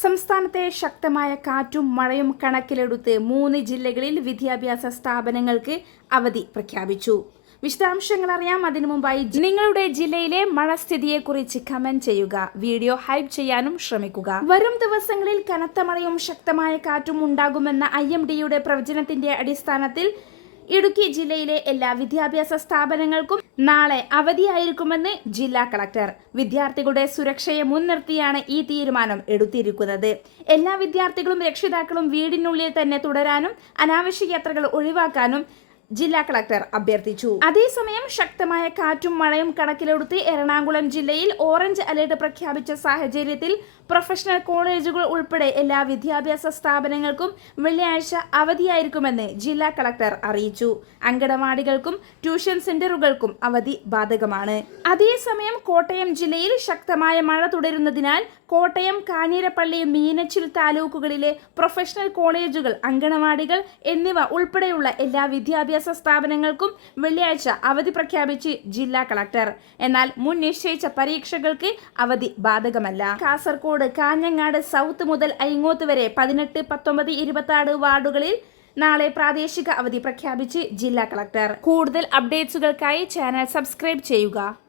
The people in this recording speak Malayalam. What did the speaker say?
സംസ്ഥാനത്തെ ശക്തമായ കാറ്റും മഴയും കണക്കിലെടുത്ത് മൂന്ന് ജില്ലകളിൽ വിദ്യാഭ്യാസ സ്ഥാപനങ്ങൾക്ക് അവധി പ്രഖ്യാപിച്ചു. വിശദാംശങ്ങൾ അറിയാം. അതിനു മുമ്പായി നിങ്ങളുടെ ജില്ലയിലെ മഴ സ്ഥിതിയെക്കുറിച്ച് കമന്റ് ചെയ്യുക. വീഡിയോ ഹൈപ്പ് ചെയ്യാനും ശ്രമിക്കുക. വരും ദിവസങ്ങളിൽ കനത്ത മഴയും ശക്തമായ കാറ്റും ഉണ്ടാകുമെന്ന ഐ എം ഡിയുടെ പ്രവചനത്തിന്റെ അടിസ്ഥാനത്തിൽ ഇടുക്കി ജില്ലയിലെ എല്ലാ വിദ്യാഭ്യാസ സ്ഥാപനങ്ങൾക്കും നാളെ അവധിയായിരിക്കുമെന്ന് ജില്ലാ കളക്ടർ. വിദ്യാർത്ഥികളുടെ സുരക്ഷയെ മുൻനിർത്തിയാണ് ഈ തീരുമാനം എടുത്തിരിക്കുന്നത്. എല്ലാ വിദ്യാർത്ഥികളും രക്ഷിതാക്കളും വീടിനുള്ളിൽ തന്നെ തുടരാനും അനാവശ്യ യാത്രകൾ ഒഴിവാക്കാനും ജില്ലാ കളക്ടർ അഭ്യർത്ഥിച്ചു. അതേസമയം ശക്തമായ കാറ്റും മഴയും കണക്കിലെടുത്ത് എറണാകുളം ജില്ലയിൽ ഓറഞ്ച് അലേർട്ട് പ്രഖ്യാപിച്ച സാഹചര്യത്തിൽ പ്രൊഫഷണൽ കോളേജുകൾ ഉൾപ്പെടെ എല്ലാ വിദ്യാഭ്യാസ സ്ഥാപനങ്ങൾക്കും വെള്ളിയാഴ്ച അവധിയായിരിക്കുമെന്ന് ജില്ലാ കളക്ടർ അറിയിച്ചു. അങ്കണവാടികൾക്കും ട്യൂഷൻ സെന്ററുകൾക്കും അവധി ബാധകമാണ്. അതേസമയം കോട്ടയം ജില്ലയിൽ ശക്തമായ മഴ തുടരുന്നതിനാൽ കോട്ടയം കാഞ്ഞിരപ്പള്ളി മീനച്ചിൽ താലൂക്കുകളിലെ പ്രൊഫഷണൽ കോളേജുകൾ അങ്കണവാടികൾ എന്നിവ ഉൾപ്പെടെയുള്ള എല്ലാ വിദ്യാഭ്യാസ സ്ഥാപനങ്ങൾക്കും വെള്ളിയാഴ്ച അവധി പ്രഖ്യാപിച്ച് ജില്ലാ കളക്ടർ. എന്നാൽ മുൻ നിശ്ചയിച്ച പരീക്ഷകൾക്ക് അവധി ബാധകമല്ല. കാസർകോട് കാഞ്ഞങ്ങാട് സൗത്ത് മുതൽ ഐങ്ങോത്ത് വരെ പതിനെട്ട് പത്തൊമ്പത് ഇരുപത്തി വാർഡുകളിൽ നാളെ പ്രാദേശിക അവധി പ്രഖ്യാപിച്ച് ജില്ലാ കളക്ടർ. കൂടുതൽ അപ്ഡേറ്റ്സുകൾക്കായി ചാനൽ സബ്സ്ക്രൈബ് ചെയ്യുക.